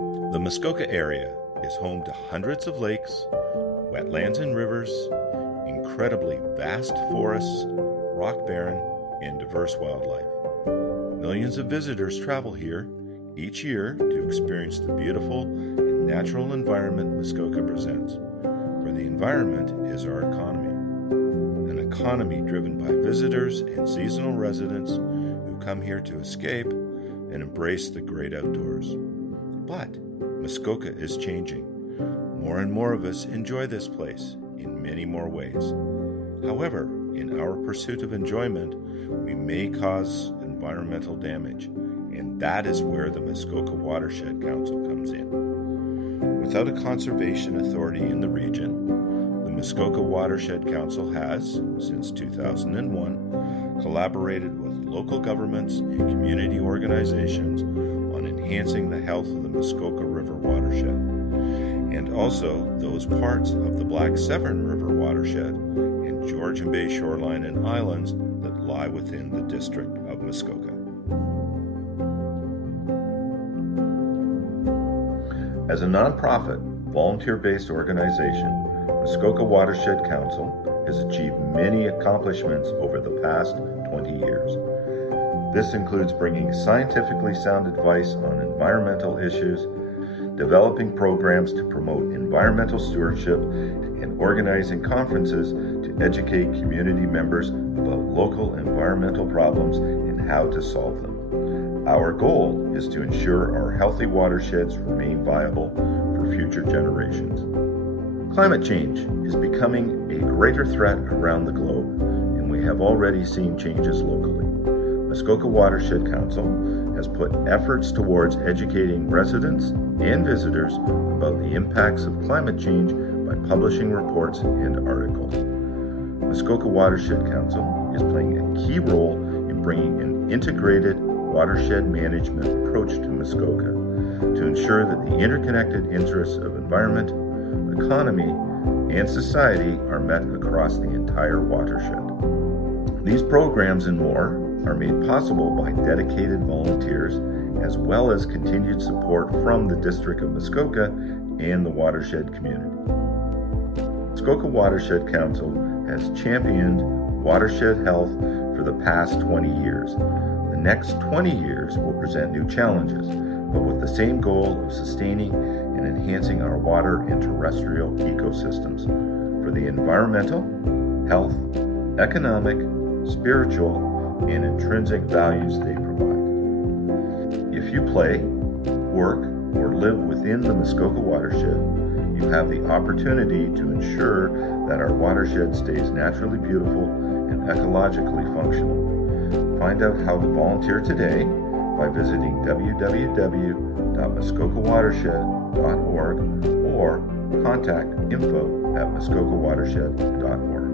The Muskoka area is home to hundreds of lakes, wetlands and rivers, incredibly vast forests, rock barren, and diverse wildlife. Millions of visitors travel here each year to experience the beautiful and natural environment Muskoka presents, where the environment is our economy. An economy driven by visitors and seasonal residents who come here to escape and embrace the great outdoors. But Muskoka is changing. More and more of us enjoy this place in many more ways. However, in our pursuit of enjoyment, we may cause environmental damage, and that is where the Muskoka Watershed Council comes in. Without a conservation authority in the region, the Muskoka Watershed Council has, since 2001, collaborated with local governments and community organizations on enhancing the health of the Muskoka River watershed, and also those parts of the Black Severn River watershed and Georgian Bay shoreline and islands that lie within the district of Muskoka. As a nonprofit, volunteer-based organization, Muskoka Watershed Council has achieved many accomplishments over the past 20 years. This includes bringing scientifically sound advice on environmental issues, developing programs to promote environmental stewardship, and organizing conferences to educate community members about local environmental problems and how to solve them. Our goal is to ensure our healthy watersheds remain viable for future generations. Climate change is becoming a greater threat around the globe, and we have already seen changes locally. Muskoka Watershed Council has put efforts towards educating residents and visitors about the impacts of climate change by publishing reports and articles. Muskoka Watershed Council is playing a key role in bringing an integrated watershed management approach to Muskoka to ensure that the interconnected interests of environment, economy, and society are met across the entire watershed. These programs and more are made possible by dedicated volunteers as well as continued support from the District of Muskoka and the watershed community. Muskoka Watershed Council has championed watershed health for the past 20 years. The next 20 years will present new challenges, but with the same goal of sustaining and enhancing our water and terrestrial ecosystems for the environmental, health, economic, spiritual, and intrinsic values they provide. If you play, work, or live within the Muskoka watershed, you have the opportunity to ensure that our watershed stays naturally beautiful and ecologically functional. Find out how to volunteer today by visiting www.muskokawatershed.org or contact info@muskokawatershed.org.